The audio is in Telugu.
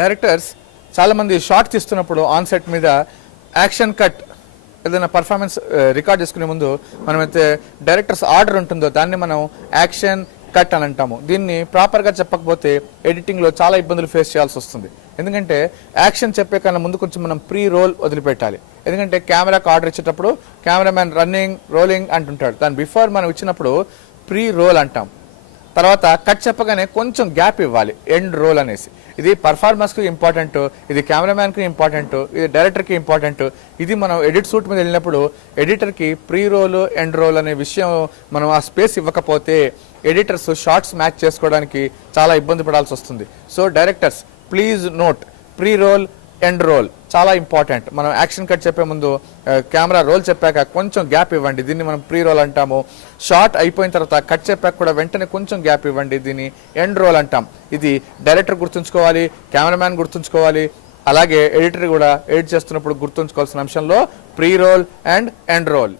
డైరెక్టర్స్ చాలామంది షార్ట్ తీస్తున్నప్పుడు ఆన్ సెట్ మీద యాక్షన్ కట్ ఏదైనా పర్ఫార్మెన్స్ రికార్డ్ చేసుకునే ముందు మనమైతే డైరెక్టర్స్ ఆర్డర్ ఉంటుందో దాన్ని మనం యాక్షన్ కట్ అని అంటాము. దీన్ని ప్రాపర్గా చెప్పకపోతే ఎడిటింగ్లో చాలా ఇబ్బందులు ఫేస్ చేయాల్సి వస్తుంది. ఎందుకంటే యాక్షన్ చెప్పే కన్నా ముందు కొంచెం మనం ప్రీ రోల్ వదిలిపెట్టాలి. ఎందుకంటే కెమెరాకి ఆర్డర్ ఇచ్చేటప్పుడు కెమెరామ్యాన్ రన్నింగ్ రోలింగ్ అంటుంటాడు, దాని బిఫోర్ మనం ఇచ్చినప్పుడు ప్రీ రోల్ అంటాం. తర్వాత కట్ చెప్పగానే కొంచెం గ్యాప్ ఇవ్వాలి, ఎండ్ రోల్ అనేసి. ఇది పర్ఫార్మెన్స్కి ఇంపార్టెంట్, ఇది కెమెరామ్యాన్కి ఇంపార్టెంట్, ఇది డైరెక్టర్కి ఇంపార్టెంట్. ఇది మనం ఎడిట్ షూట్ మీద వెళ్ళినప్పుడు ఎడిటర్కి ప్రీ రోల్ ఎండ్ రోల్ అనే విషయం మనం ఆ స్పేస్ ఇవ్వకపోతే ఎడిటర్స్ షార్ట్స్ మ్యాచ్ చేసుకోవడానికి చాలా ఇబ్బంది పడాల్సి వస్తుంది. So directors please note, pre roll end roll చాలా ఇంపార్టెంట్. మనం యాక్షన్ కట్ చెప్పే ముందు కెమెరా రోల్ చెప్పాక కొంచెం గ్యాప్ ఇవ్వండి, దీన్ని మనం ప్రీ రోల్ అంటాము. షార్ట్ అయిపోయిన తర్వాత కట్ చెప్పాక కూడా వెంటనే కొంచెం గ్యాప్ ఇవ్వండి, దీన్ని ఎండ్ రోల్ అంటాం. ఇది డైరెక్టర్ గుర్తుంచుకోవాలి, కెమెరామ్యాన్ గుర్తుంచుకోవాలి, అలాగే ఎడిటర్ కూడా ఎడిట్ చేస్తున్నప్పుడు గుర్తుంచుకోవాల్సిన అంశంలో pre roll and end role.